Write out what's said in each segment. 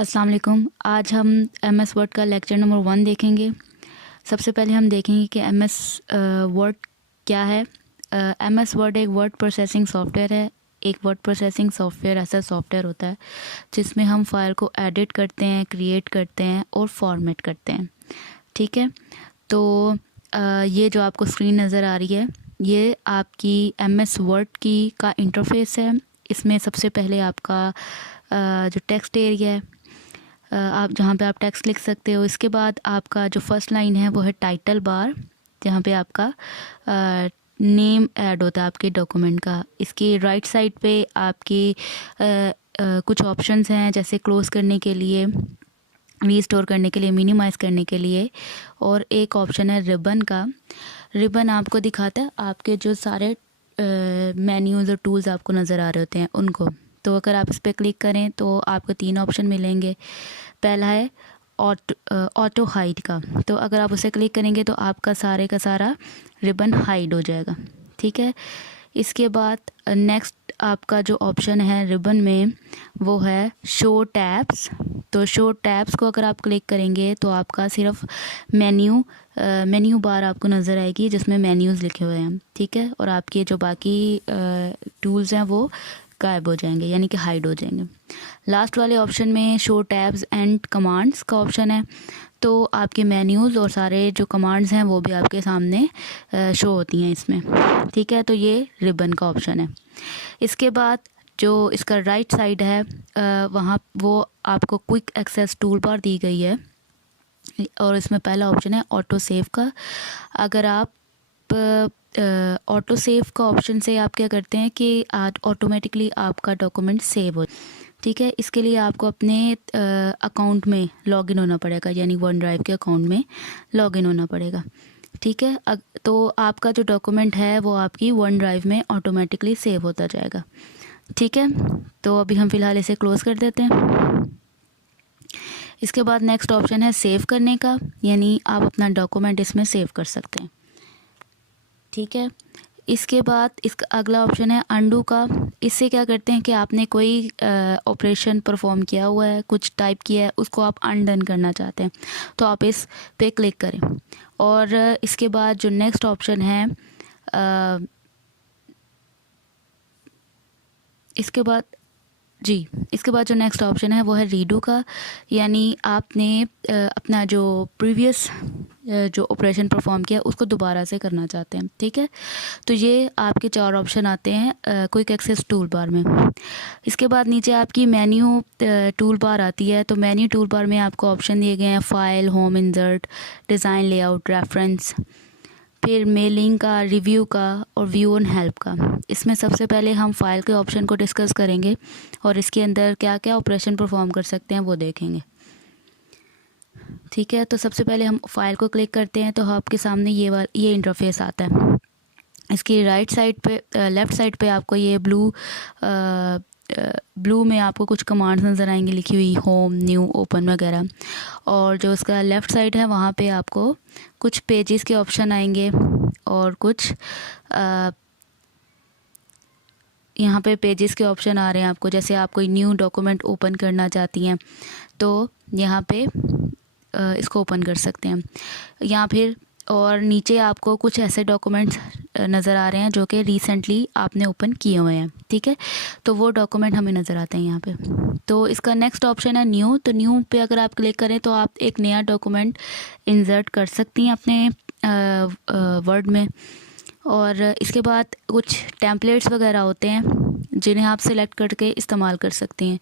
अस्सलाम वालेकुम। आज हम एमएस वर्ड का लेक्चर नंबर 1 देखेंगे। सबसे पहले हम देखेंगे कि एमएस वर्ड क्या है। एमएस वर्ड एक वर्ड प्रोसेसिंग सॉफ्टवेयर है। एक वर्ड प्रोसेसिंग सॉफ्टवेयर ऐसा सॉफ्टवेयर होता है जिसमें हम फाइल को एडिट करते हैं, क्रिएट करते हैं और फॉर्मेट करते हैं। ठीक है, तो ये जो आपको स्क्रीन नज़र आ रही है ये आपकी एमएस वर्ड की का इंटरफेस है। इसमें सबसे पहले आपका जो टेक्स्ट एरिया है, आप जहाँ पे आप टेक्स्ट लिख सकते हो। इसके बाद आपका जो फर्स्ट लाइन है वो है टाइटल बार, जहाँ पे आपका नेम ऐड होता है आपके डॉक्यूमेंट का। इसकी राइट साइड पे आपकी कुछ ऑप्शंस हैं, जैसे क्लोज करने के लिए, रीस्टोर करने के लिए, मिनिमाइज़ करने के लिए, और एक ऑप्शन है रिबन का। रिबन आपको दिखाता है आपके जो सारे मेन्यूज़ और टूल्स आपको नज़र आ रहे होते हैं उनको। तो अगर आप इस पर क्लिक करें तो आपको 3 ऑप्शन मिलेंगे। पहला है ऑटो हाइड का, तो अगर आप उसे क्लिक करेंगे तो आपका सारे का सारा रिबन हाइड हो जाएगा। ठीक है, इसके बाद नेक्स्ट आपका जो ऑप्शन है रिबन में वो है शो टैब्स। तो शो टैब्स को अगर आप क्लिक करेंगे तो आपका सिर्फ मेन्यू बार आपको नज़र आएगी जिसमें मेन्यूज़ लिखे हुए हैं। ठीक है, और आपके जो बाकी टूल्स हैं वो गायब हो जाएंगे, यानी कि हाइड हो जाएंगे। लास्ट वाले ऑप्शन में शो टैब्स एंड कमांड्स का ऑप्शन है, तो आपके मेन्यूज़ और सारे जो कमांड्स हैं वो भी आपके सामने शो होती हैं इसमें। ठीक है, तो ये रिबन का ऑप्शन है। इसके बाद जो इसका राइट साइड है वहाँ वो आपको क्विक एक्सेस टूल बार दी गई है, और इसमें पहला ऑप्शन है ऑटो सेव का। अगर आप ऑटो सेव का ऑप्शन से आप क्या करते हैं कि ऑटोमेटिकली आपका डॉक्यूमेंट सेव हो। ठीक है, इसके लिए आपको अपने अकाउंट में लॉगिन होना पड़ेगा, यानी वन ड्राइव के अकाउंट में लॉगिन होना पड़ेगा। ठीक है, तो आपका जो डॉक्यूमेंट है वो आपकी वन ड्राइव में ऑटोमेटिकली सेव होता जाएगा। ठीक है, तो अभी हम फ़िलहाल इसे क्लोज़ कर देते हैं। इसके बाद नेक्स्ट ऑप्शन है सेव करने का, यानी आप अपना डॉक्यूमेंट इसमें सेव कर सकते हैं। ठीक है, इसके बाद इसका अगला ऑप्शन है अंडू का। इससे क्या करते हैं कि आपने कोई ऑपरेशन परफॉर्म किया हुआ है, कुछ टाइप किया है, उसको आप अनडन करना चाहते हैं, तो आप इस पे क्लिक करें। और इसके बाद जो नेक्स्ट ऑप्शन है इसके बाद जो नेक्स्ट ऑप्शन है वो है रीडू का, यानी आपने अपना जो प्रीवियस जो ऑपरेशन परफॉर्म किया उसको दोबारा से करना चाहते हैं। ठीक है, तो ये आपके 4 ऑप्शन आते हैं क्विक एक्सेस टूल बार में। इसके बाद नीचे आपकी मेन्यू टूल बार आती है, तो मेन्यू टूल बार में आपको ऑप्शन दिए गए हैं file, home, insert, design, layout, reference, फिर मेलिंग का, रिव्यू का और व्यू एंड हेल्प का। इसमें सबसे पहले हम फाइल के ऑप्शन को डिस्कस करेंगे और इसके अंदर क्या क्या ऑपरेशन परफॉर्म कर सकते हैं वो देखेंगे। ठीक है, तो सबसे पहले हम फाइल को क्लिक करते हैं तो आपके सामने ये इंटरफेस आता है। इसकी राइट साइड पे लेफ़्ट साइड पे आपको ये ब्लू में आपको कुछ कमांड्स नज़र आएंगी लिखी हुई, होम, न्यू, ओपन वगैरह। और जो उसका लेफ़्ट साइड है वहाँ पे आपको कुछ पेजेस के ऑप्शन आएंगे और कुछ यहाँ पे पेजेस के ऑप्शन आ रहे हैं आपको। जैसे आप कोई न्यू डॉक्यूमेंट ओपन करना चाहती हैं तो यहाँ पे इसको ओपन कर सकते हैं, या फिर और नीचे आपको कुछ ऐसे डॉक्यूमेंट्स नज़र आ रहे हैं जो कि रिसेंटली आपने ओपन किए हुए हैं। ठीक है, तो वो डॉक्यूमेंट हमें नज़र आते हैं यहाँ पे। तो इसका नेक्स्ट ऑप्शन है न्यू, तो न्यू पे अगर आप क्लिक करें तो आप एक नया डॉक्यूमेंट इंसर्ट कर सकती हैं अपने वर्ड में। और इसके बाद कुछ टेम्पलेट्स वगैरह होते हैं जिन्हें आप सिलेक्ट करके इस्तेमाल कर सकती हैं।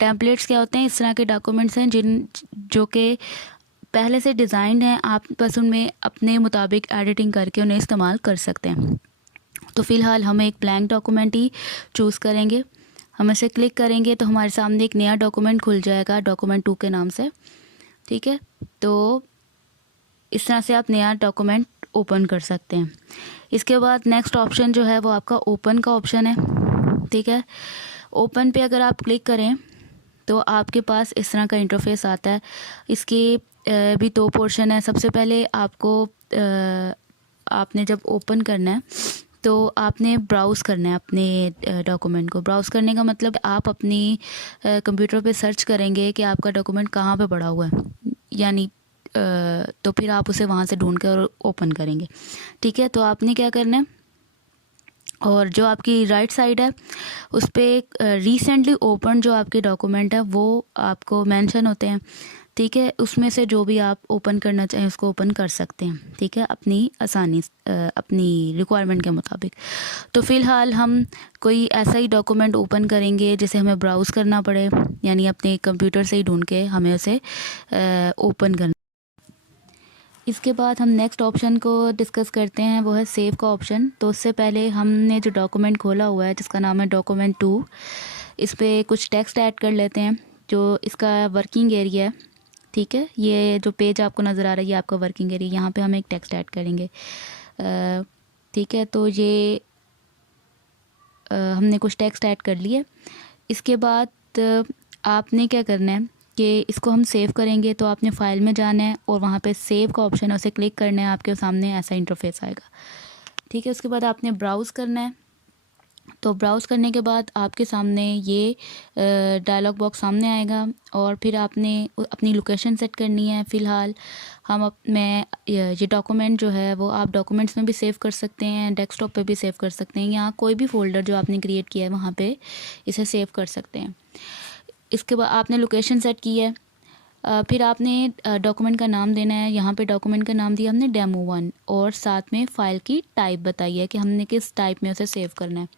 टेम्पलेट्स क्या होते हैं? इस तरह के डॉक्यूमेंट्स हैं जो कि पहले से डिज़ाइंड हैं, आप बस उनमें अपने मुताबिक एडिटिंग करके उन्हें इस्तेमाल कर सकते हैं। तो फ़िलहाल हम एक ब्लैंक डॉक्यूमेंट ही चूज़ करेंगे। हम इसे क्लिक करेंगे तो हमारे सामने एक नया डॉक्यूमेंट खुल जाएगा, डॉक्यूमेंट 2 के नाम से। ठीक है, तो इस तरह से आप नया डॉक्यूमेंट ओपन कर सकते हैं। इसके बाद नेक्स्ट ऑप्शन जो है वो आपका ओपन का ऑप्शन है। ठीक है, ओपन पे अगर आप क्लिक करें तो आपके पास इस तरह का इंटरफेस आता है। इसके भी 2 पोर्शन है। सबसे पहले आपको आपने जब ओपन करना है तो आपने ब्राउज़ करना है अपने डॉक्यूमेंट को। ब्राउज़ करने का मतलब आप अपनी कंप्यूटर पे सर्च करेंगे कि आपका डॉक्यूमेंट कहाँ पे पड़ा हुआ है, यानी तो फिर आप उसे वहाँ से ढूंढ कर ओपन करेंगे। ठीक है, तो आपने क्या करना है, और जो आपकी राइट साइड है उस पर रिसेंटली ओपन जो आपके डॉक्यूमेंट है वो आपको मेंशन होते हैं। ठीक है, उसमें से जो भी आप ओपन करना चाहें उसको ओपन कर सकते हैं। ठीक है, अपनी आसानी अपनी रिक्वायरमेंट के मुताबिक। तो फ़िलहाल हम कोई ऐसा ही डॉक्यूमेंट ओपन करेंगे जिसे हमें ब्राउज़ करना पड़े, यानी अपने कंप्यूटर से ही ढूंढ के हमें उसे ओपन करना। इसके बाद हम नेक्स्ट ऑप्शन को डिस्कस करते हैं, वो है सेव का ऑप्शन। तो उससे पहले हमने जो डॉक्यूमेंट खोला हुआ है जिसका नाम है डॉक्यूमेंट 2, इस पर कुछ टेक्स्ट ऐड कर लेते हैं जो इसका वर्किंग एरिया है। ठीक है, ये जो पेज आपको नज़र आ रहा है ये आपका वर्किंग एरिया, यहाँ पे हम एक टेक्स्ट ऐड करेंगे। ठीक है, तो ये हमने कुछ टेक्स्ट ऐड कर लिए। इसके बाद आपने क्या करना है कि इसको हम सेव करेंगे, तो आपने फ़ाइल में जाना है और वहाँ पे सेव का ऑप्शन है, उसे क्लिक करना है। आपके सामने ऐसा इंटरफेस आएगा। ठीक है, उसके बाद आपने ब्राउज़ करना है। तो ब्राउज़ करने के बाद आपके सामने ये डायलॉग बॉक्स सामने आएगा और फिर आपने अपनी लोकेशन सेट करनी है। फ़िलहाल मैं ये डॉक्यूमेंट जो है वो आप डॉक्यूमेंट्स में भी सेव कर सकते हैं, डेस्कटॉप पे भी सेव कर सकते हैं, या कोई भी फ़ोल्डर जो आपने क्रिएट किया है वहाँ पे इसे सेव कर सकते हैं। इसके बाद आपने लोकेशन सेट की है। फिर आपने डॉक्यूमेंट का नाम देना है। यहाँ पे डॉक्यूमेंट का नाम दिया हमने डेमो 1 और साथ में फ़ाइल की टाइप बताई है कि हमने किस टाइप में उसे सेव करना है।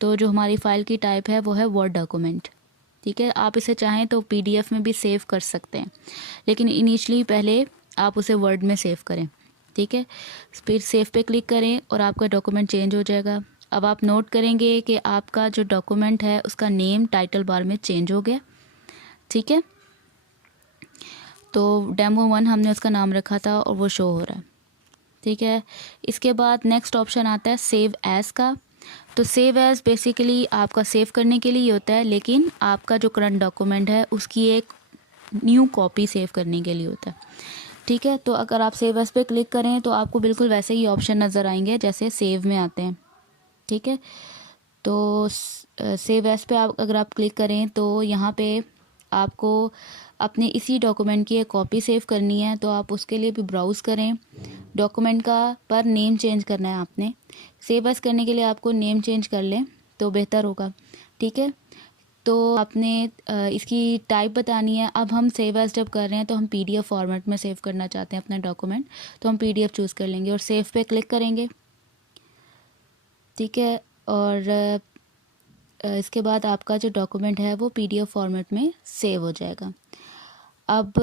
तो जो हमारी फ़ाइल की टाइप है वो है वर्ड डॉक्यूमेंट। ठीक है, आप इसे चाहें तो पीडीएफ में भी सेव कर सकते हैं, लेकिन इनिशियली पहले आप उसे वर्ड में सेव करें। ठीक है, फिर सेव पे क्लिक करें और आपका डॉक्यूमेंट चेंज हो जाएगा। अब आप नोट करेंगे कि आपका जो डॉक्यूमेंट है उसका नेम टाइटल बार में चेंज हो गया। ठीक है, तो डेमो 1 हमने उसका नाम रखा था और वो शो हो रहा है। ठीक है, इसके बाद नेक्स्ट ऑप्शन आता है सेव एज का। तो सेव एज बेसिकली आपका सेव करने के लिए होता है, लेकिन आपका जो करंट डॉक्यूमेंट है उसकी एक न्यू कॉपी सेव करने के लिए होता है। ठीक है, तो अगर आप सेव एज पे क्लिक करें तो आपको बिल्कुल वैसे ही ऑप्शन नज़र आएंगे जैसे सेव में आते हैं। ठीक है, तो सेव एज पे अगर आप क्लिक करें तो यहाँ पे आपको अपने इसी डॉक्यूमेंट की एक कॉपी सेव करनी है, तो आप उसके लिए भी ब्राउज़ करें। डॉक्यूमेंट का पर नेम चेंज करना है आपने। सेव एज करने के लिए आपको नेम चेंज कर लें तो बेहतर होगा। ठीक है, तो आपने इसकी टाइप बतानी है। अब हम सेव एज जब कर रहे हैं तो हम पीडीएफ फॉर्मेट में सेव करना चाहते हैं अपना डॉक्यूमेंट, तो हम पीडीएफ चूज़ कर लेंगे और सेव पे क्लिक करेंगे। ठीक है, और इसके बाद आपका जो डॉक्यूमेंट है वो पीडीएफ फॉर्मेट में सेव हो जाएगा। अब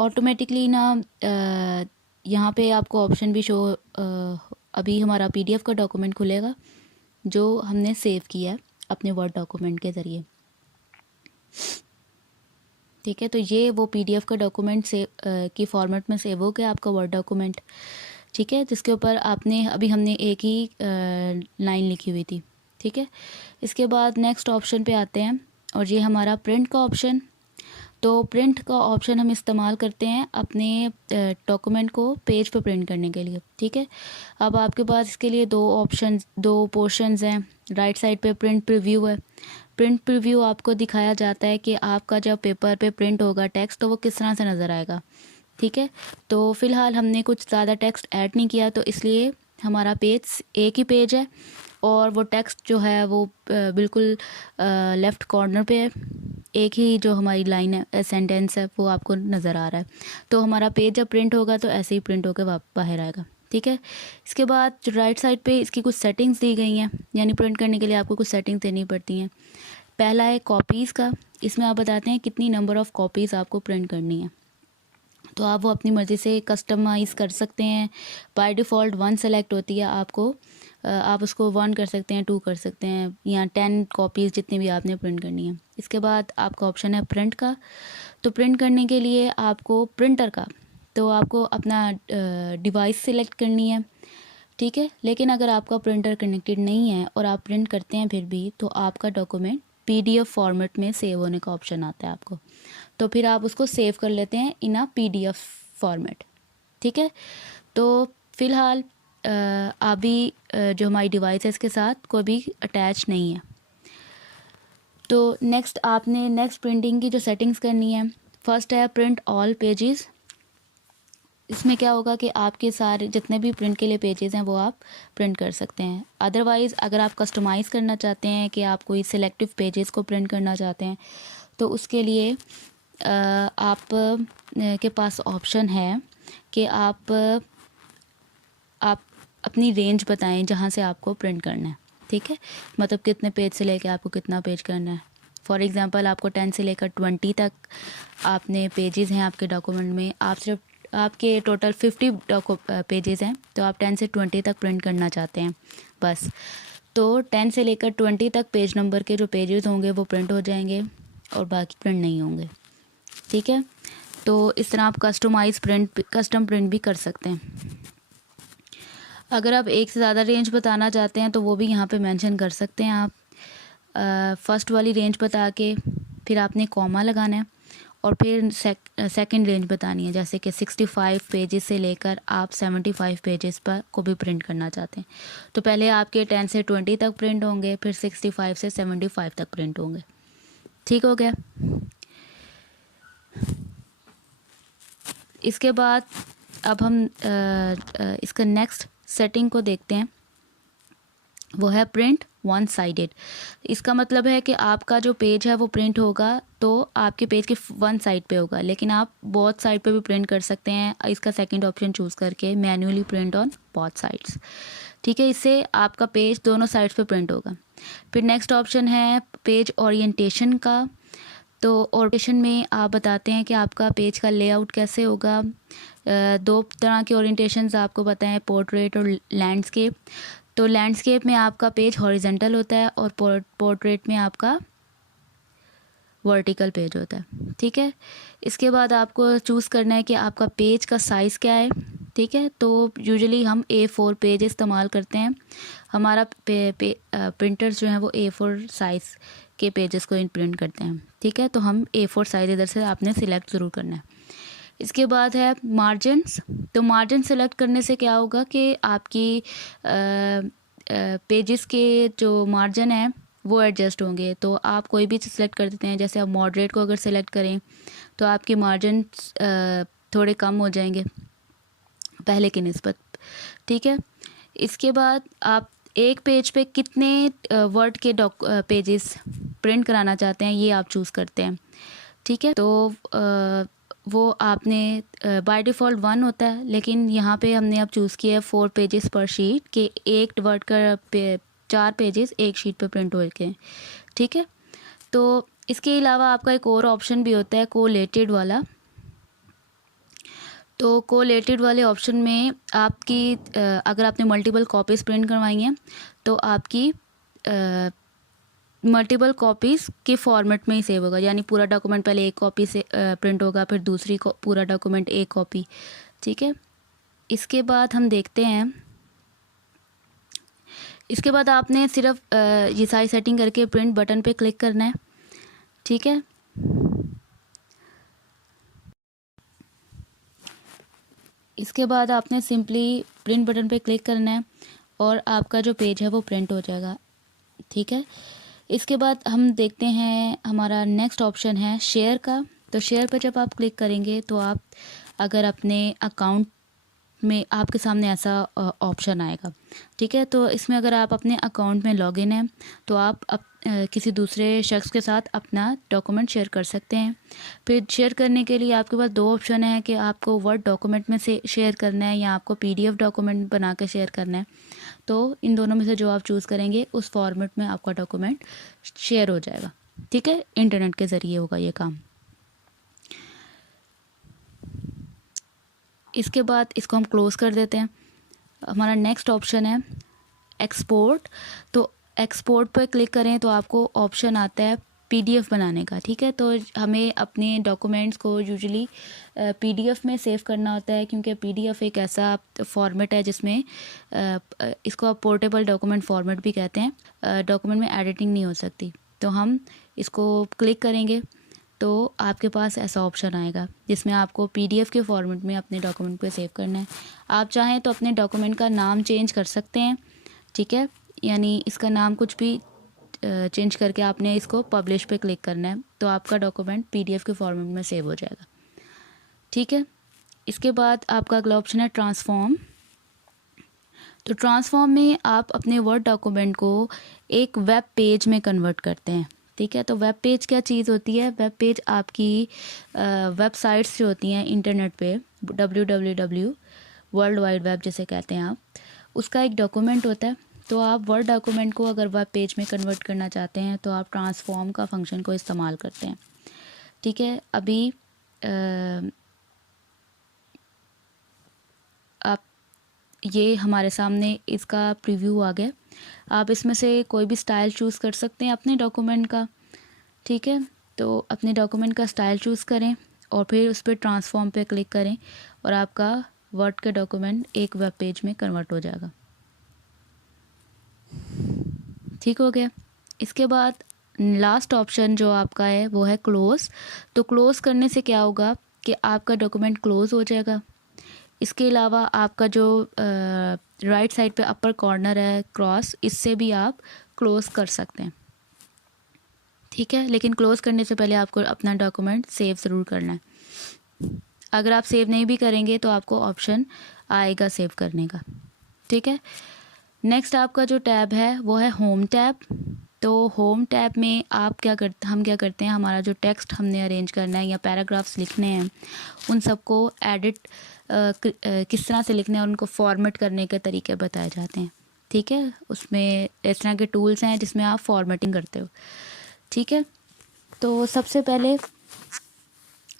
ऑटोमेटिकली ना यहाँ पे आपको ऑप्शन भी शो अभी हमारा पीडीएफ का डॉक्यूमेंट खुलेगा जो हमने सेव किया है अपने वर्ड डॉक्यूमेंट के ज़रिए। ठीक है, तो ये वो पीडीएफ का डॉक्यूमेंट की फॉर्मेट में सेव हो गया आपका वर्ड डॉक्यूमेंट। ठीक है, जिसके ऊपर आपने अभी हमने एक ही लाइन लिखी हुई थी। ठीक है, इसके बाद नेक्स्ट ऑप्शन पे आते हैं और ये हमारा प्रिंट का ऑप्शन। तो प्रिंट का ऑप्शन हम इस्तेमाल करते हैं अपने डॉक्यूमेंट को पेज पर प्रिंट करने के लिए। ठीक है, अब आपके पास इसके लिए दो पोर्शंस हैं। राइट साइड पे प्रिंट प्रीव्यू है। प्रिंट प्रीव्यू आपको दिखाया जाता है कि आपका जब पेपर पे प्रिंट होगा टेक्स्ट तो वो किस तरह से नज़र आएगा। ठीक है, तो फ़िलहाल हमने कुछ ज़्यादा टेक्स्ट ऐड नहीं किया, तो इसलिए हमारा पेज एक ही पेज है और वो टेक्स्ट जो है वो बिल्कुल लेफ़्ट कॉर्नर पे है। एक ही जो हमारी लाइन है, सेंटेंस है, वो आपको नज़र आ रहा है। तो हमारा पेज जब प्रिंट होगा तो ऐसे ही प्रिंट होकर बाहर आएगा। ठीक है, इसके बाद जो राइट साइड पे इसकी कुछ सेटिंग्स दी गई हैं, यानी प्रिंट करने के लिए आपको कुछ सेटिंग्स देनी पड़ती हैं। पहला है कॉपीज़ का। इसमें आप बताते हैं कितनी नंबर ऑफ़ कॉपीज़ आपको प्रिंट करनी है, तो आप वो अपनी मर्ज़ी से कस्टमाइज़ कर सकते हैं। बाय डिफ़ॉल्ट 1 सेलेक्ट होती है, आपको आप उसको 1 कर सकते हैं, 2 कर सकते हैं, या 10 कॉपीज़ जितनी भी आपने प्रिंट करनी है। इसके बाद आपका ऑप्शन है प्रिंट का। तो प्रिंट करने के लिए आपको प्रिंटर का, तो आपको अपना डिवाइस सिलेक्ट करनी है। ठीक है, लेकिन अगर आपका प्रिंटर कनेक्टेड नहीं है और आप प्रिंट करते हैं फिर भी, तो आपका डॉक्यूमेंट पीडीएफ फॉर्मेट में सेव होने का ऑप्शन आता है आपको, तो फिर आप उसको सेव कर लेते हैं इन अ पीडीएफ फॉर्मेट। ठीक है, तो फ़िलहाल अभी जो हमारी डिवाइस है इसके साथ कोई भी अटैच नहीं है। तो नेक्स्ट आपने नेक्स्ट प्रिंटिंग की जो सेटिंग्स करनी है, फर्स्ट है प्रिंट ऑल पेजेस। इसमें क्या होगा कि आपके सारे जितने भी प्रिंट के लिए पेजेस हैं वो आप प्रिंट कर सकते हैं। अदरवाइज़ अगर आप कस्टमाइज़ करना चाहते हैं कि आप कोई सिलेक्टिव पेजेस को प्रिंट करना चाहते हैं तो उसके लिए आप के पास ऑप्शन है कि आप अपनी रेंज बताएं जहां से आपको प्रिंट करना है। ठीक है, मतलब कितने पेज से लेके आपको कितना पेज करना है। फॉर एग्ज़ाम्पल आपको 10 से लेकर 20 तक आपने पेजेस हैं आपके डॉक्यूमेंट में, आप सिर्फ आपके टोटल 50 पेजेस हैं तो आप 10 से 20 तक प्रिंट करना चाहते हैं बस। तो 10 से लेकर 20 तक पेज नंबर के जो पेजेस होंगे वो प्रिंट हो जाएंगे और बाकी प्रिंट नहीं होंगे। ठीक है, तो इस तरह आप कस्टम प्रिंट भी कर सकते हैं। अगर आप एक से ज़्यादा रेंज बताना चाहते हैं तो वो भी यहाँ पे मेंशन कर सकते हैं आप। फर्स्ट वाली रेंज बता के फिर आपने कॉमा लगाना है और फिर सेकंड रेंज बतानी है, जैसे कि 65 पेजेस से लेकर आप 75 पेजेस पर को भी प्रिंट करना चाहते हैं तो पहले आपके 10 से 20 तक प्रिंट होंगे, फिर 65 से 75 तक प्रिंट होंगे। ठीक हो गया। इसके बाद अब हम इसका नेक्स्ट सेटिंग को देखते हैं, वो है प्रिंट वन साइडेड। इसका मतलब है कि आपका जो पेज है वो प्रिंट होगा तो आपके पेज के वन साइड पे होगा, लेकिन आप बोथ साइड पे भी प्रिंट कर सकते हैं इसका सेकंड ऑप्शन चूज़ करके, manually print on both sides. ठीक है, इससे आपका पेज दोनों साइड्स पे प्रिंट होगा। फिर नेक्स्ट ऑप्शन है पेज ओरिएंटेशन का। तो ओरिएंटेशन में आप बताते हैं कि आपका पेज का लेआउट कैसे होगा। दो तरह के ओरिएंटेशंस आपको पता है, पोर्ट्रेट और लैंडस्केप। तो लैंडस्केप में आपका पेज हॉरिजेंटल होता है और पोर्ट्रेट में आपका वर्टिकल पेज होता है। ठीक है, इसके बाद आपको चूज़ करना है कि आपका पेज का साइज़ क्या है। ठीक है, तो यूजुअली हम A4 पेज इस्तेमाल करते हैं। हमारा प्रिंटर्स जो हैं वो A4 साइज़ के पेजेस को प्रिंट करते हैं। ठीक है, तो हम A4 साइज़ इधर से आपने सिलेक्ट ज़रूर करना है। इसके बाद है मार्जिन्स। तो मार्जिन सेलेक्ट करने से क्या होगा कि आपकी पेजेस के जो मार्जिन है वो एडजस्ट होंगे। तो आप कोई भी सिलेक्ट कर देते हैं, जैसे आप मॉडरेट को अगर सेलेक्ट करें तो आपके मार्जिन थोड़े कम हो जाएंगे पहले की निस्बत। ठीक है, इसके बाद आप एक पेज पे कितने वर्ड के पेजेस प्रिंट कराना चाहते हैं ये आप चूज़ करते हैं। ठीक है, तो वो आपने बाय डिफ़ॉल्ट 1 होता है, लेकिन यहाँ पे हमने अब चूज़ किया है 4 पेजेस पर शीट के एक वर्ड का 4 पेजेस एक शीट पे प्रिंट हो के। ठीक है, तो इसके अलावा आपका एक और ऑप्शन भी होता है कोलेटेड वाला। तो कोलेटेड वाले ऑप्शन में आपकी अगर आपने मल्टीपल कॉपीज़ प्रिंट करवाई हैं तो आपकी मल्टीपल कॉपीज़ के फॉर्मेट में ही सेव होगा, यानी पूरा डॉक्यूमेंट पहले एक कॉपी से प्रिंट होगा, फिर दूसरी पूरा डॉक्यूमेंट एक कॉपी। ठीक है, इसके बाद हम देखते हैं, इसके बाद आपने सिर्फ ये सारी सेटिंग करके प्रिंट बटन पे क्लिक करना है। ठीक है, इसके बाद आपने सिंपली प्रिंट बटन पे क्लिक करना है और आपका जो पेज है वो प्रिंट हो जाएगा। ठीक है, इसके बाद हम देखते हैं हमारा नेक्स्ट ऑप्शन है शेयर का। तो शेयर पर जब आप क्लिक करेंगे तो आप अगर अपने अकाउंट में आपके सामने ऐसा ऑप्शन आएगा। ठीक है, तो इसमें अगर आप अपने अकाउंट में लॉगिन हैं तो आप किसी दूसरे शख्स के साथ अपना डॉक्यूमेंट शेयर कर सकते हैं। फिर शेयर करने के लिए आपके पास 2 ऑप्शन है कि आपको वर्ड डॉक्यूमेंट में से शेयर करना है या आपको PDF डॉक्यूमेंट बना के शेयर करना है। तो इन दोनों में से जो आप चूज़ करेंगे उस फॉर्मेट में आपका डॉक्यूमेंट शेयर हो जाएगा। ठीक है, इंटरनेट के ज़रिए होगा ये काम। इसके बाद इसको हम क्लोज़ कर देते हैं। हमारा नेक्स्ट ऑप्शन है एक्सपोर्ट। तो एक्सपोर्ट पर क्लिक करें तो आपको ऑप्शन आता है PDF बनाने का। ठीक है, तो हमें अपने डॉक्यूमेंट्स को यूजुअली PDF में सेव करना होता है, क्योंकि PDF एक ऐसा फॉर्मेट है जिसमें इसको आप पोर्टेबल डॉक्यूमेंट फॉर्मेट भी कहते हैं। डॉक्यूमेंट में एडिटिंग नहीं हो सकती। तो हम इसको क्लिक करेंगे तो आपके पास ऐसा ऑप्शन आएगा जिसमें आपको PDF के फॉर्मेट में अपने डॉक्यूमेंट को सेव करना है। आप चाहें तो अपने डॉक्यूमेंट का नाम चेंज कर सकते हैं। ठीक है, यानी इसका नाम कुछ भी चेंज करके आपने इसको पब्लिश पे क्लिक करना है, तो आपका डॉक्यूमेंट पीडीएफ के फॉर्मेट में सेव हो जाएगा। ठीक है, इसके बाद आपका अगला ऑप्शन है ट्रांसफॉर्म। तो ट्रांसफॉर्म में आप अपने वर्ड डॉक्यूमेंट को एक वेब पेज में कन्वर्ट करते हैं। ठीक है, तो वेब पेज क्या चीज़ होती है? वेब पेज आपकी वेबसाइट्स जो होती हैं इंटरनेट पे, www वर्ल्ड वाइड वेब जिसे कहते हैं आप, उसका एक डॉक्यूमेंट होता है। तो आप वर्ड डॉक्यूमेंट को अगर वेब पेज में कन्वर्ट करना चाहते हैं तो आप ट्रांसफॉर्म का फंक्शन को इस्तेमाल करते हैं। ठीक है, अभी आप ये हमारे सामने इसका प्रीव्यू आ गया। आप इसमें से कोई भी स्टाइल चूज़ कर सकते हैं अपने डॉक्यूमेंट का। ठीक है, तो अपने डॉक्यूमेंट का स्टाइल चूज़ करें और फिर उस पर ट्रांसफॉर्म पे क्लिक करें और आपका वर्ड का डॉक्यूमेंट एक वेब पेज में कन्वर्ट हो जाएगा। ठीक हो गया। इसके बाद लास्ट ऑप्शन जो आपका है वो है क्लोज़। तो क्लोज़ करने से क्या होगा कि आपका डॉक्यूमेंट क्लोज़ हो जाएगा। इसके अलावा आपका जो राइट साइड पे अपर कॉर्नर है क्रॉस, इससे भी आप क्लोज़ कर सकते हैं। ठीक है, लेकिन क्लोज़ करने से पहले आपको अपना डॉक्यूमेंट सेव ज़रूर करना है। अगर आप सेव नहीं भी करेंगे तो आपको ऑप्शन आएगा सेव करने का। ठीक है, नेक्स्ट आपका जो टैब है वो है होम टैब। तो होम टैब में हम क्या करते हैं, हमारा जो टेक्स्ट हमने अरेंज करना है या पैराग्राफ्स लिखने हैं, उन सबको एडिट किस तरह से लिखने हैं और उनको फॉर्मेट करने के तरीके बताए जाते हैं। ठीक है, उसमें इस तरह के टूल्स हैं जिसमें आप फॉर्मेटिंग करते हो। ठीक है, तो सबसे पहले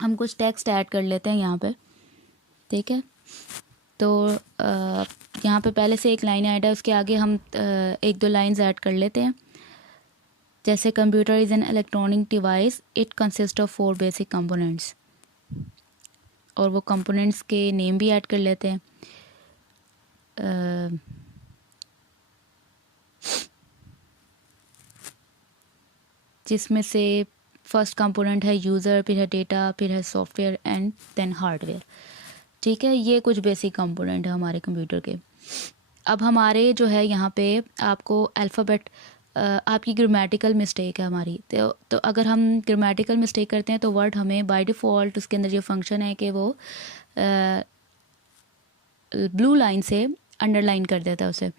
हम कुछ टेक्स्ट ऐड कर लेते हैं यहाँ पे। ठीक है, तो यहाँ पे पहले से एक लाइन ऐड है, उसके आगे हम एक दो लाइंस ऐड कर लेते हैं। जैसे computer is an electronic device, it consist of 4 basic components, और वो कंपोनेंट्स के नेम भी ऐड कर लेते हैं। जिसमें से फर्स्ट कंपोनेंट है यूज़र, फिर है डेटा, फिर है सॉफ्टवेयर एंड देन हार्डवेयर। ठीक है, ये कुछ बेसिक कंपोनेंट है हमारे कंप्यूटर के। अब हमारे जो है यहाँ पे आपको अल्फ़ाबेट, आपकी ग्रामेटिकल मिस्टेक है हमारी, तो अगर हम ग्रामेटिकल मिस्टेक करते हैं तो वर्ड हमें बाय डिफ़ॉल्ट उसके अंदर ये फंक्शन है कि वो ब्लू लाइन से अंडरलाइन कर देता है उसे,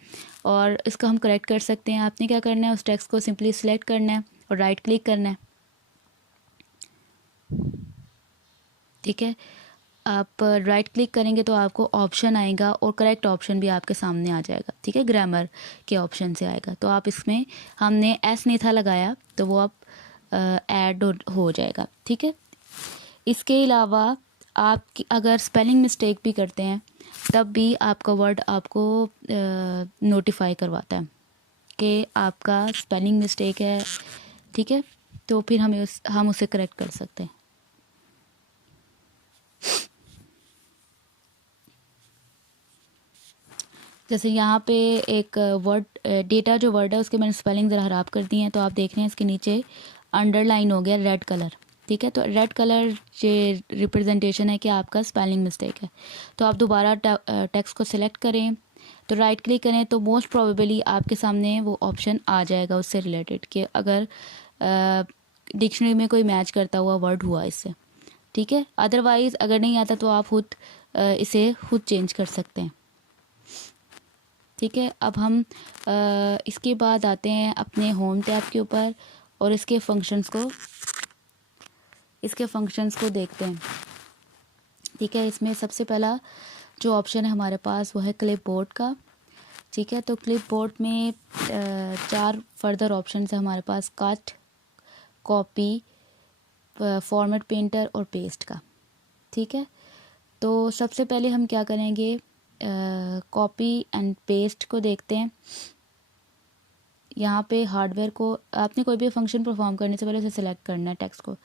और इसको हम करेक्ट कर सकते हैं। आपने क्या करना है, उस टेक्स्ट को सिंपली सिलेक्ट करना है और राइट क्लिक करना है। ठीक है, आप राइट क्लिक करेंगे तो आपको ऑप्शन आएगा और करेक्ट ऑप्शन भी आपके सामने आ जाएगा। ठीक है, ग्रामर के ऑप्शन से आएगा, तो आप इसमें हमने एस नहीं था लगाया तो वो आप ऐड हो जाएगा। ठीक है, इसके अलावा आप अगर स्पेलिंग मिस्टेक भी करते हैं तब भी आपका वर्ड आपको नोटिफाई करवाता है कि आपका स्पेलिंग मिस्टेक है। ठीक है, तो फिर हम उसे करेक्ट कर सकते हैं। जैसे यहाँ पे एक वर्ड डेटा जो वर्ड है उसके मैंने स्पेलिंग ज़रा ख़राब कर दी है, तो आप देख रहे हैं इसके नीचे अंडरलाइन हो गया रेड कलर। ठीक है, तो रेड कलर ये रिप्रेजेंटेशन है कि आपका स्पेलिंग मिस्टेक है। तो आप दोबारा टेक्स्ट को सिलेक्ट करें, तो राइट क्लिक करें, तो मोस्ट प्रोबेबली आपके सामने वो ऑप्शन आ जाएगा उससे रिलेटेड कि अगर डिक्शनरी में कोई मैच करता हुआ वर्ड हुआ इससे। ठीक है, अदरवाइज़ अगर नहीं आता तो आप खुद इसे खुद चेंज कर सकते हैं। ठीक है, अब हम इसके बाद आते हैं अपने होम टैब के ऊपर और इसके फंक्शंस को देखते हैं। ठीक है, इसमें सबसे पहला जो ऑप्शन है हमारे पास वो है क्लिपबोर्ड का। ठीक है, तो क्लिपबोर्ड में 4 फर्दर ऑप्शन है हमारे पास, कट, कॉपी, फॉर्मेट पेंटर और पेस्ट का। ठीक है, तो सबसे पहले हम क्या करेंगे, कॉपी एंड पेस्ट को देखते हैं। यहाँ पे हार्डवेयर को आपने कोई भी फंक्शन परफॉर्म करने से पहले उसे सिलेक्ट करना है। टेक्स्ट को,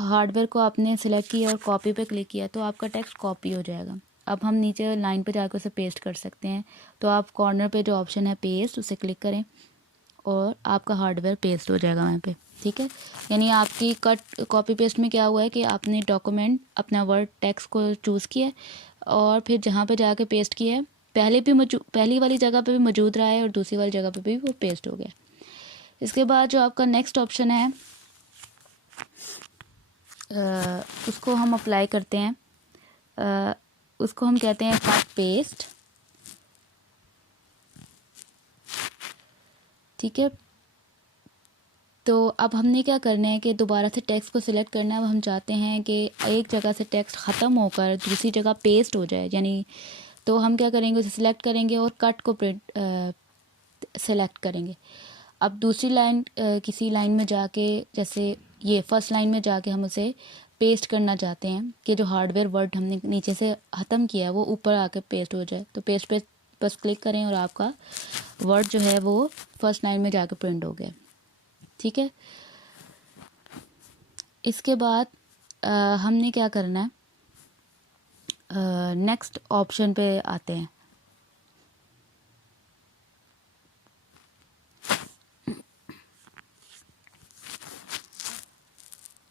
हार्डवेयर को आपने सिलेक्ट किया और कॉपी पे क्लिक किया तो आपका टेक्स्ट कॉपी हो जाएगा। अब हम नीचे लाइन पे जाकर उसे पेस्ट कर सकते हैं, तो आप कॉर्नर पे जो ऑप्शन है पेस्ट उसे क्लिक करें और आपका हार्डवेयर पेस्ट हो जाएगा वहाँ पे। ठीक है, यानी आपकी कट कॉपी पेस्ट में क्या हुआ है कि आपने डॉक्यूमेंट अपना वर्ड टेक्स्ट को चूज़ किया और फिर जहाँ पे जाके पेस्ट किया है, पहली वाली जगह पे भी मौजूद रहा है और दूसरी वाली जगह पे भी वो पेस्ट हो गया। इसके बाद जो आपका नेक्स्ट ऑप्शन है उसको हम अप्लाई करते हैं, उसको हम कहते हैं कट पेस्ट। ठीक है, तो अब हमने क्या करना है कि दोबारा से टेक्स्ट को सिलेक्ट करना है। अब हम चाहते हैं कि एक जगह से टेक्स्ट ख़त्म होकर दूसरी जगह पेस्ट हो जाए, यानी तो हम क्या करेंगे, उसे सिलेक्ट करेंगे और कट को प्रिंट सेलेक्ट करेंगे। अब दूसरी लाइन किसी लाइन में जाके, जैसे ये फर्स्ट लाइन में जाके हम उसे पेस्ट करना चाहते हैं कि जो हार्डवेयर वर्ड हमने नीचे से ख़त्म किया है वो ऊपर आके पेस्ट हो जाए। तो पेस्ट पे बस क्लिक करें और आपका वर्ड जो है वो फर्स्ट लाइन में जाके प्रिंट हो गया। ठीक है, इसके बाद हमने क्या करना है, नेक्स्ट ऑप्शन पे आते हैं।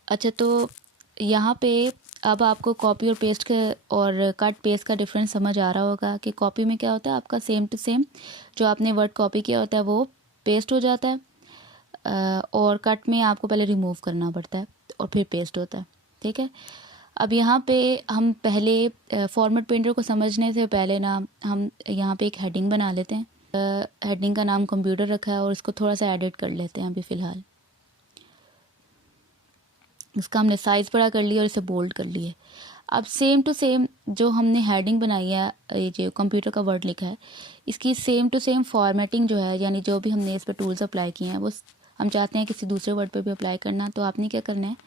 अच्छा, तो यहाँ पे अब आपको कॉपी और पेस्ट के और कट पेस्ट का डिफरेंस समझ आ रहा होगा कि कॉपी में क्या होता है, आपका सेम टू सेम जो आपने वर्ड कॉपी किया होता है वो पेस्ट हो जाता है, और कट में आपको पहले रिमूव करना पड़ता है और फिर पेस्ट होता है। ठीक है, अब यहाँ पे हम पहले फॉर्मेट पेंटर को समझने से पहले ना हम यहाँ पे एक हेडिंग बना लेते हैं। हेडिंग का नाम कंप्यूटर रखा है और इसको थोड़ा सा एडिट कर लेते हैं अभी फ़िलहाल। इसका हमने साइज़ बड़ा कर लिया और इसे बोल्ड कर लिए। अब सेम टू सेम जो हमने हेडिंग बनाई है, ये जो कंप्यूटर का वर्ड लिखा है, इसकी सेम टू सेम फॉर्मेटिंग जो है, यानी जो भी हमने इस पर टूल्स अप्लाई किए हैं वो हम चाहते हैं किसी दूसरे वर्ड पे भी अप्लाई करना। तो आपने क्या करना है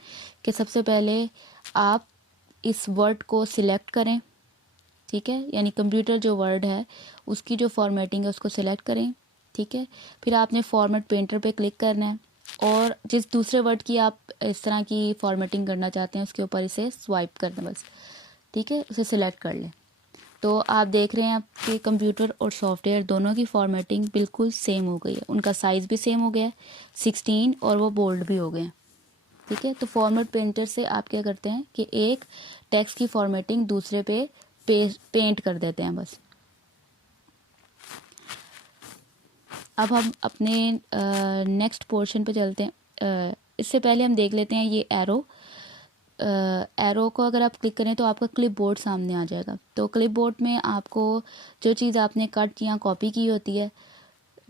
कि सबसे पहले आप इस वर्ड को सिलेक्ट करें। ठीक है, यानी कंप्यूटर जो वर्ड है उसकी जो फॉर्मेटिंग है उसको सिलेक्ट करें। ठीक है, फिर आपने फॉर्मेट पेंटर पे क्लिक करना है और जिस दूसरे वर्ड की आप इस तरह की फॉर्मेटिंग करना चाहते हैं उसके ऊपर इसे स्वाइप कर दें बस। ठीक है, उसे सिलेक्ट कर लें। तो आप देख रहे हैं आपके कंप्यूटर और सॉफ्टवेयर दोनों की फॉर्मेटिंग बिल्कुल सेम हो गई है, उनका साइज़ भी सेम हो गया है 16 और वो बोल्ड भी हो गए हैं। ठीक है, तो फॉर्मेट पेंटर से आप क्या करते हैं कि एक टेक्स्ट की फॉर्मेटिंग दूसरे पे पेंट कर देते हैं बस। अब हम अपने नेक्स्ट पोर्शन पे चलते हैं। इससे पहले हम देख लेते हैं ये एरो को अगर आप क्लिक करें तो आपका क्लिपबोर्ड सामने आ जाएगा। तो क्लिपबोर्ड में आपको जो चीज़ आपने कट या कॉपी की होती है,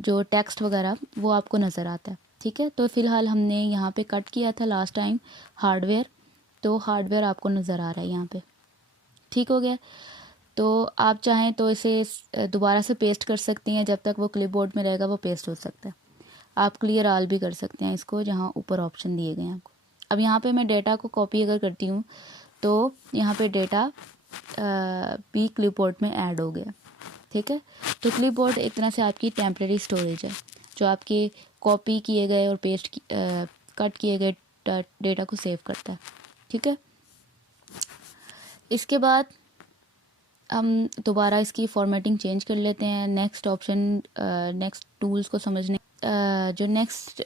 जो टेक्स्ट वगैरह, वो आपको नज़र आता है। ठीक है, तो फ़िलहाल हमने यहाँ पे कट किया था लास्ट टाइम हार्डवेयर, तो हार्डवेयर आपको नज़र आ रहा है यहाँ पे। ठीक हो गया, तो आप चाहें तो इसे दोबारा से पेस्ट कर सकती हैं, जब तक वो क्लिपबोर्ड में रहेगा वो पेस्ट हो सकता है। आप क्लियर ऑल भी कर सकते हैं इसको, जहाँ ऊपर ऑप्शन दिए गए हैं आपको। अब यहाँ पे मैं डेटा को कॉपी अगर करती हूँ तो यहाँ पे डेटा भी क्लिपबोर्ड में ऐड हो गया। ठीक है, तो क्लिपबोर्ड एक तरह से आपकी टेम्परेरी स्टोरेज है जो आपके कॉपी किए गए और कट किए गए डेटा को सेव करता है। ठीक है, इसके बाद हम दोबारा इसकी फॉर्मेटिंग चेंज कर लेते हैं। नेक्स्ट ऑप्शन, नेक्स्ट टूल्स को समझने जो नेक्स्ट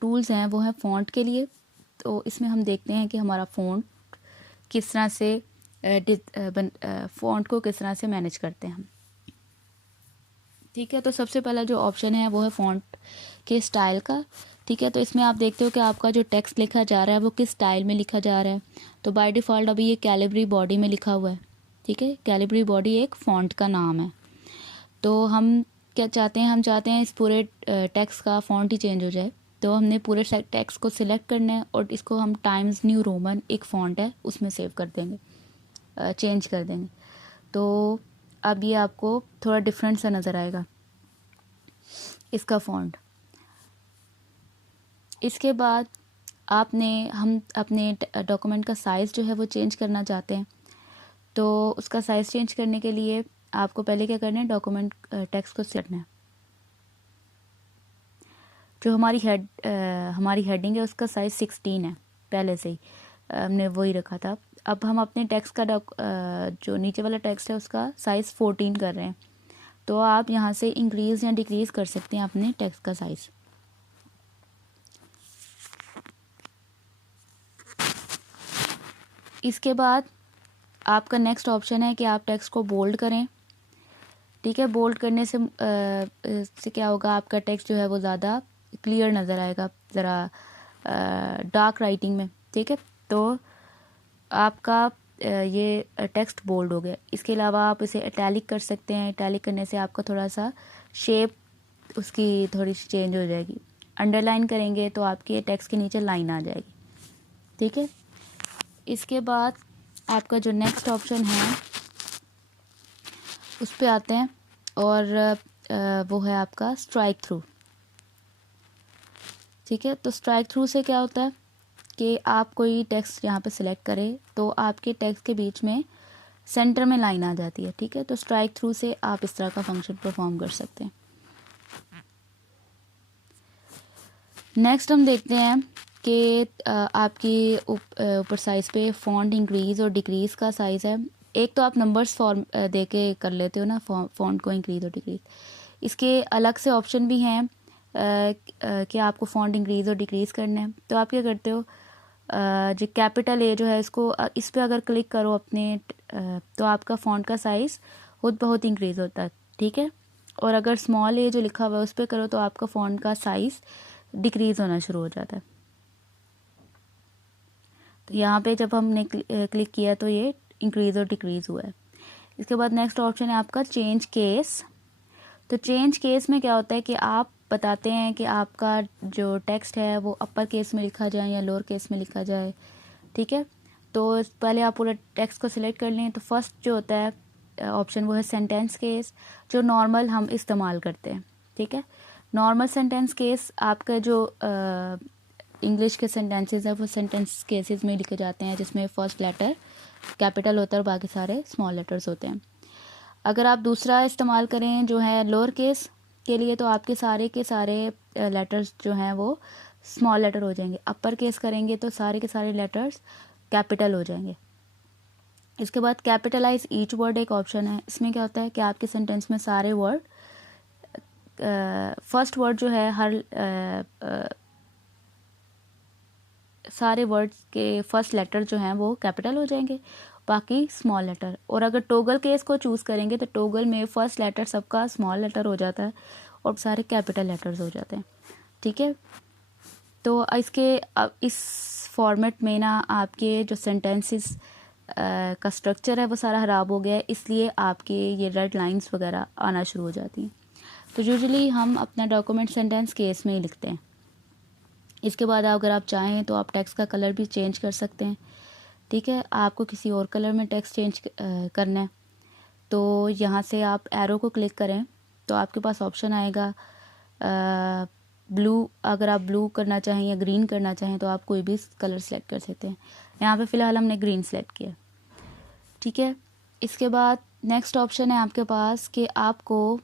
टूल्स हैं वो हैं फ़ॉन्ट के लिए। तो इसमें हम देखते हैं कि हमारा फ़ॉन्ट किस तरह से फ़ॉन्ट को किस तरह से मैनेज करते हैं हम। ठीक है, तो सबसे पहला जो ऑप्शन है वो है फ़ॉन्ट के स्टाइल का। ठीक है, तो इसमें आप देखते हो कि आपका जो टेक्स्ट लिखा जा रहा है वो किस स्टाइल में लिखा जा रहा है। तो बाय डिफ़ॉल्ट अभी ये कैलिब्री बॉडी में लिखा हुआ है। ठीक है, कैलिब्री बॉडी एक फ़ॉन्ट का नाम है। तो हम क्या चाहते हैं, हम चाहते हैं इस पूरे टेक्स्ट का फ़ॉन्ट ही चेंज हो जाए। तो हमने पूरे टेक्स्ट को सिलेक्ट करना है और इसको हम टाइम्स न्यू रोमन एक फ़ॉन्ट है उसमें सेव कर देंगे, चेंज कर देंगे। तो अब ये आपको थोड़ा डिफरेंट सा नज़र आएगा इसका फ़ॉन्ट। इसके बाद हम अपने डॉक्यूमेंट का साइज़ जो है वो चेंज करना चाहते हैं। तो उसका साइज़ चेंज करने के लिए आपको पहले क्या करना है, डॉक्यूमेंट टेक्स्ट को सेट करना है। जो हमारी हेडिंग है उसका साइज़ 16 है, पहले से ही हमने वही रखा था। अब हम अपने टेक्स्ट का जो नीचे वाला टेक्स्ट है उसका साइज़ 14 कर रहे हैं। तो आप यहाँ से इंक्रीज़ या डिक्रीज़ कर सकते हैं अपने टेक्स्ट का साइज़। इसके बाद आपका नेक्स्ट ऑप्शन है कि आप टेक्स्ट को बोल्ड करें। ठीक है, बोल्ड करने से क्या होगा, आपका टेक्स्ट जो है वो ज़्यादा क्लियर नज़र आएगा ज़रा डार्क राइटिंग में। ठीक है, तो आपका ये टेक्स्ट बोल्ड हो गया। इसके अलावा आप इसे इटैलिक कर सकते हैं। इटैलिक करने से आपका थोड़ा सा शेप उसकी थोड़ी सी चेंज हो जाएगी। अंडरलाइन करेंगे तो आपके टेक्स्ट के नीचे लाइन आ जाएगी। ठीक है, इसके बाद आपका जो नेक्स्ट ऑप्शन है उस पर आते हैं, और वो है आपका स्ट्राइक थ्रू। ठीक है, तो स्ट्राइक थ्रू से क्या होता है कि आप कोई टेक्स्ट यहाँ पे सिलेक्ट करें तो आपके टेक्स्ट के बीच में सेंटर में लाइन आ जाती है। ठीक है, तो स्ट्राइक थ्रू से आप इस तरह का फंक्शन परफॉर्म कर सकते हैं। नेक्स्ट हम देखते हैं कि आपकी ऊपर साइज़ पे फ़ॉन्ट इंक्रीज़ और डिक्रीज़ का साइज़ है। एक तो आप नंबर्स फॉर्म दे के कर लेते हो ना फ़ॉन्ट को इंक्रीज़ और डिक्रीज़। इसके अलग से ऑप्शन भी हैं कि आपको फ़ॉन्ट इंक्रीज़ और डिक्रीज़ करना है। तो आप क्या करते हो, जो कैपिटल ए जो है इसको इस पर अगर क्लिक करो अपने तो आपका फ़ॉन्ट का साइज़ खुद बहुत इंक्रीज़ होता है। ठीक है, और अगर स्मॉल ए जो लिखा हुआ है उस पर करो तो आपका फ़ॉन्ट का साइज़ डिक्रीज़ होना शुरू हो जाता है। तो यहाँ पे जब हमने क्लिक किया तो ये इंक्रीज़ और डिक्रीज़ हुआ है। इसके बाद नेक्स्ट ऑप्शन है आपका चेंज केस। तो चेंज केस में क्या होता है कि आप बताते हैं कि आपका जो टेक्स्ट है वो अपर केस में लिखा जाए या लोअर केस में लिखा जाए। ठीक है, तो पहले आप पूरा टेक्स्ट को सिलेक्ट कर लें। तो फर्स्ट जो होता है ऑप्शन वो है सेंटेंस केस, जो नॉर्मल हम इस्तेमाल करते हैं। ठीक है, नॉर्मल सेंटेंस केस आपका जो इंग्लिश के सेंटेंसेस है वो सेंटेंस केसेस में लिखे जाते हैं, जिसमें फर्स्ट लेटर कैपिटल होता है और बाकी सारे स्मॉल लेटर्स होते हैं। अगर आप दूसरा इस्तेमाल करें जो है लोअर केस के लिए, तो आपके सारे के सारे लेटर्स जो हैं वो स्मॉल लेटर हो जाएंगे। अपर केस करेंगे तो सारे के सारे लेटर्स कैपिटल हो जाएंगे। इसके बाद कैपिटलाइज ईच वर्ड एक ऑप्शन है। इसमें क्या होता है कि आपके सेंटेंस में सारे वर्ड फर्स्ट वर्ड जो है हर सारे वर्ड्स के फर्स्ट लेटर जो हैं वो कैपिटल हो जाएंगे, बाकी स्मॉल लेटर। और अगर टोगल केस को चूज़ करेंगे तो टोगल में फर्स्ट लेटर सबका स्मॉल लेटर हो जाता है और सारे कैपिटल लेटर्स हो जाते हैं। ठीक है, तो इस फॉर्मेट में ना आपके जो सेंटेंसेस का स्ट्रक्चर है वो सारा ख़राब हो गया है, इसलिए आपके ये रेड लाइंस वगैरह आना शुरू हो जाती हैं। तो यूजुअली हम अपना डॉक्यूमेंट सेंटेंस केस में ही लिखते हैं। इसके बाद अगर आप चाहें तो आप टेक्स्ट का कलर भी चेंज कर सकते हैं। ठीक है, आपको किसी और कलर में टेक्स्ट चेंज करना है तो यहाँ से आप एरो को क्लिक करें तो आपके पास ऑप्शन आएगा ब्लू। अगर आप ब्लू करना चाहें या ग्रीन करना चाहें तो आप कोई भी कलर सेलेक्ट कर सकते हैं। यहाँ पे फ़िलहाल हमने ग्रीन सेलेक्ट किया। ठीक है, इसके बाद नेक्स्ट ऑप्शन है आपके पास कि आपको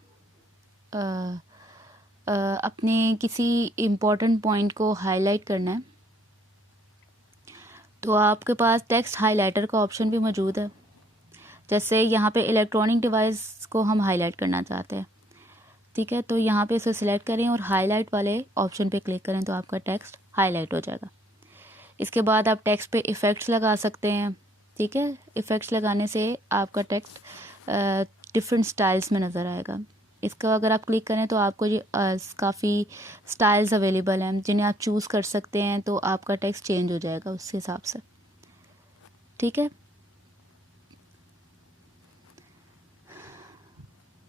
अपने किसी इम्पोर्टेंट पॉइंट को हाईलाइट करना है, तो आपके पास टेक्स्ट हाइलाइटर का ऑप्शन भी मौजूद है। जैसे यहाँ पे इलेक्ट्रॉनिक डिवाइस को हम हाईलाइट करना चाहते हैं। ठीक है, तो यहाँ पे इसे सिलेक्ट करें और हाईलाइट वाले ऑप्शन पे क्लिक करें तो आपका टेक्स्ट हाईलाइट हो जाएगा। इसके बाद आप टेक्स्ट पे इफ़ेक्ट्स लगा सकते हैं। ठीक है, इफ़ेक्ट्स लगाने से आपका टेक्स्ट डिफरेंट स्टाइल्स में नज़र आएगा। इसका अगर आप क्लिक करें तो आपको ये काफ़ी स्टाइल्स अवेलेबल हैं जिन्हें आप चूज़ कर सकते हैं, तो आपका टेक्स्ट चेंज हो जाएगा उस हिसाब से। ठीक है,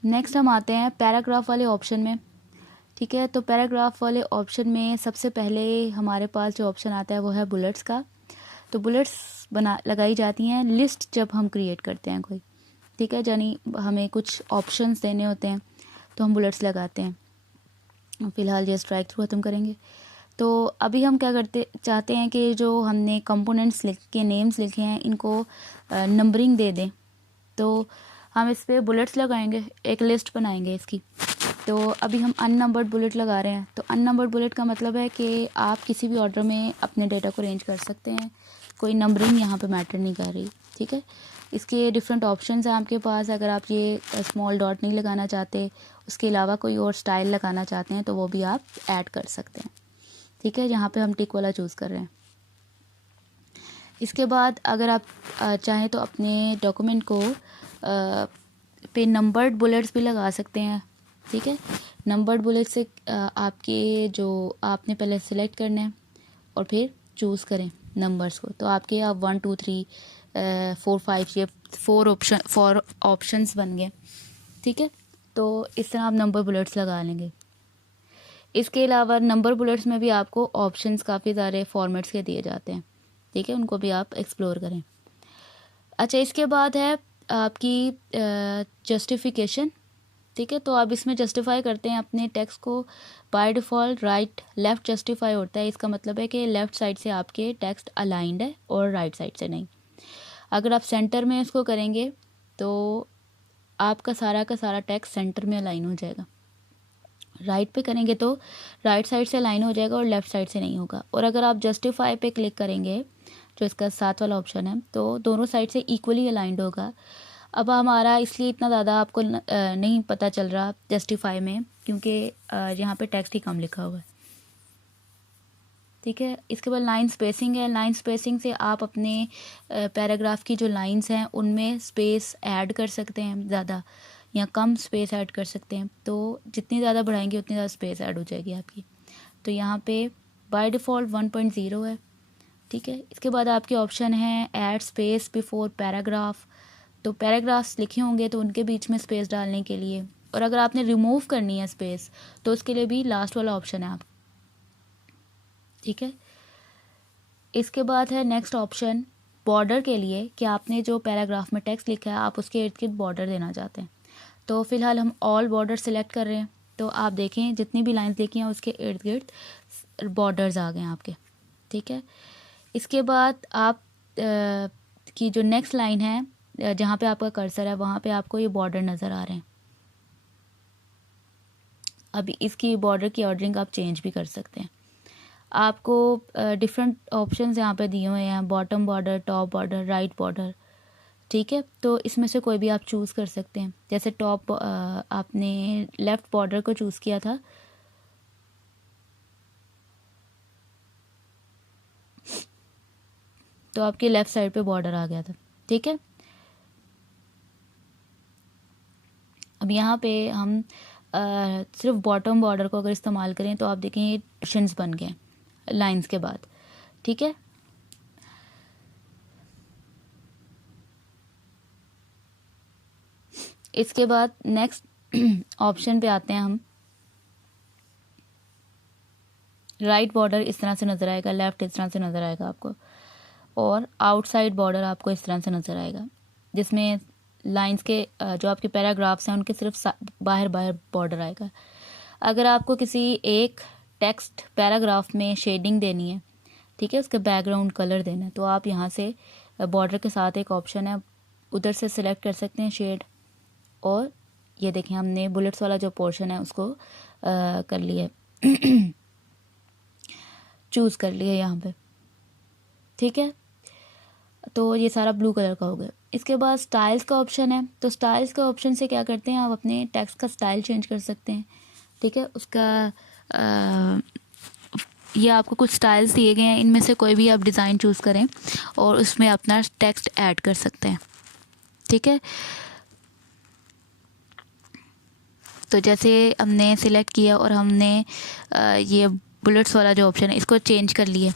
नेक्स्ट हम आते हैं पैराग्राफ वाले ऑप्शन में। ठीक है, तो पैराग्राफ वाले ऑप्शन में सबसे पहले हमारे पास जो ऑप्शन आता है वो है बुलेट्स का। तो बुलेट्स लगाई जाती हैं लिस्ट जब हम क्रिएट करते हैं कोई। ठीक है, यानी हमें कुछ ऑप्शंस देने होते हैं तो हम बुलेट्स लगाते हैं। फ़िलहाल ये स्ट्राइक थ्रू ख़त्म करेंगे। तो अभी हम क्या चाहते हैं कि जो हमने कंपोनेंट्स लिख के नेम्स लिखे हैं इनको नंबरिंग दे दें। तो हम इस पर बुलेट्स लगाएंगे, एक लिस्ट बनाएंगे इसकी। तो अभी हम अननंबर्ड बुलेट लगा रहे हैं। तो अननंबर्ड बुलेट का मतलब है कि आप किसी भी ऑर्डर में अपने डेटा को अरेंज कर सकते हैं, कोई नंबरिंग यहाँ पे मैटर नहीं कर रही। ठीक है, इसके डिफरेंट ऑप्शंस हैं आपके पास। अगर आप ये स्मॉल डॉट नहीं लगाना चाहते, उसके अलावा कोई और स्टाइल लगाना चाहते हैं तो वो भी आप ऐड कर सकते हैं। ठीक है, यहाँ पे हम टिक वाला चूज़ कर रहे हैं। इसके बाद अगर आप चाहें तो अपने डॉक्यूमेंट को पे नंबर्ड बुलेट्स भी लगा सकते हैं। ठीक है, नंबर्ड बुलेट से आपके जो आपने पहले सिलेक्ट करना है और फिर चूज़ करें नंबर्स को, तो आपके आप 1 2 3 4 5 ये 4 ऑप्शंस बन गए। ठीक है, तो इस तरह आप नंबर बुलेट्स लगा लेंगे। इसके अलावा नंबर बुलेट्स में भी आपको ऑप्शंस काफ़ी सारे फॉर्मेट्स के दिए जाते हैं। ठीक है, उनको भी आप एक्सप्लोर करें। अच्छा, इसके बाद है आपकी जस्टिफिकेशन। ठीक है, तो आप इसमें जस्टिफाई करते हैं अपने टेक्स्ट को। By default right left justify होता है। इसका मतलब है कि लेफ़्ट साइड से आपके टेक्स्ट अलाइंड है और राइट साइड से नहीं। अगर आप सेंटर में इसको करेंगे तो आपका सारा का सारा टेक्स्ट सेंटर में अलाइन हो जाएगा। राइट पे करेंगे तो राइट साइड से अलाइन हो जाएगा और लेफ़्ट साइड से नहीं होगा। और अगर आप जस्टिफाई पे क्लिक करेंगे, जो इसका 7 वाला ऑप्शन है, तो दोनों साइड से इक्वली अलाइंड होगा। अब हमारा इसलिए इतना ज़्यादा आपको नहीं पता चल रहा जस्टिफाई में, क्योंकि यहाँ पे टेक्स्ट ही कम लिखा हुआ है। ठीक है, इसके बाद लाइन स्पेसिंग है। लाइन स्पेसिंग से आप अपने पैराग्राफ की जो लाइंस हैं उनमें स्पेस ऐड कर सकते हैं, ज़्यादा या कम स्पेस ऐड कर सकते हैं। तो जितनी ज़्यादा बढ़ाएंगे उतनी ज़्यादा स्पेस ऐड हो जाएगी आपकी। तो यहाँ पे बाय डिफ़ॉल्ट 1.0 है। ठीक है, इसके बाद आपके ऑप्शन हैं ऐड स्पेस बिफोर पैराग्राफ। तो पैराग्राफ्स लिखे होंगे तो उनके बीच में स्पेस डालने के लिए, और अगर आपने रिमूव करनी है स्पेस तो उसके लिए भी लास्ट वाला ऑप्शन है आप। ठीक है, इसके बाद है नेक्स्ट ऑप्शन बॉर्डर के लिए, कि आपने जो पैराग्राफ में टेक्स्ट लिखा है आप उसके इर्द गिर्द बॉर्डर देना चाहते हैं। तो फ़िलहाल हम ऑल बॉर्डर सेलेक्ट कर रहे हैं। तो आप देखें जितनी भी लाइंस लिखी हैं उसके इर्द गिर्द बॉर्डर्स आ गए हैं आपके। ठीक है, इसके बाद आप की जो नेक्स्ट लाइन है जहाँ पे आपका कर्सर है वहाँ पे आपको ये बॉर्डर नज़र आ रहे हैं। अभी इसकी बॉर्डर की ऑर्डरिंग आप चेंज भी कर सकते हैं। आपको डिफरेंट ऑप्शंस यहाँ पे दिए हुए हैं, bottom border, top border, right border. ठीक है, तो इसमें से कोई भी आप चूज़ कर सकते हैं। जैसे टॉप आपने लेफ़्ट बॉर्डर को चूज़ किया था, तो आपके लेफ़्ट साइड पे बॉर्डर आ गया था। ठीक है, अब यहाँ पे हम सिर्फ बॉटम बॉर्डर को अगर इस्तेमाल करें तो आप देखें ये ऑप्शंस बन गए लाइंस के बाद। ठीक है, इसके बाद नेक्स्ट ऑप्शन पे आते हैं हम। राइट बॉर्डर इस तरह से नज़र आएगा, लेफ़्ट इस तरह से नज़र आएगा आपको, और आउटसाइड बॉर्डर आपको इस तरह से नज़र आएगा, जिसमें लाइंस के जो आपके पैराग्राफ्स हैं उनके सिर्फ बाहर बाहर बॉर्डर आएगा। अगर आपको किसी एक टेक्स्ट पैराग्राफ में शेडिंग देनी है, ठीक है, उसका बैकग्राउंड कलर देना है, तो आप यहाँ से बॉर्डर के साथ एक ऑप्शन है उधर से सिलेक्ट कर सकते हैं शेड, और ये देखें हमने बुलेट्स वाला जो पोर्शन है उसको कर लिया चूज़ कर लिया यहाँ पे। ठीक है, तो ये सारा ब्लू कलर का हो गया। इसके बाद स्टाइल्स का ऑप्शन है। तो स्टाइल्स का ऑप्शन से क्या करते हैं, आप अपने टेक्स्ट का स्टाइल चेंज कर सकते हैं। ठीक है, उसका ये आपको कुछ स्टाइल्स दिए गए हैं, इनमें से कोई भी आप डिज़ाइन चूज़ करें और उसमें अपना टेक्स्ट ऐड कर सकते हैं। ठीक है, तो जैसे हमने सिलेक्ट किया और हमने ये बुलेट्स वाला जो ऑप्शन है इसको चेंज कर लिए,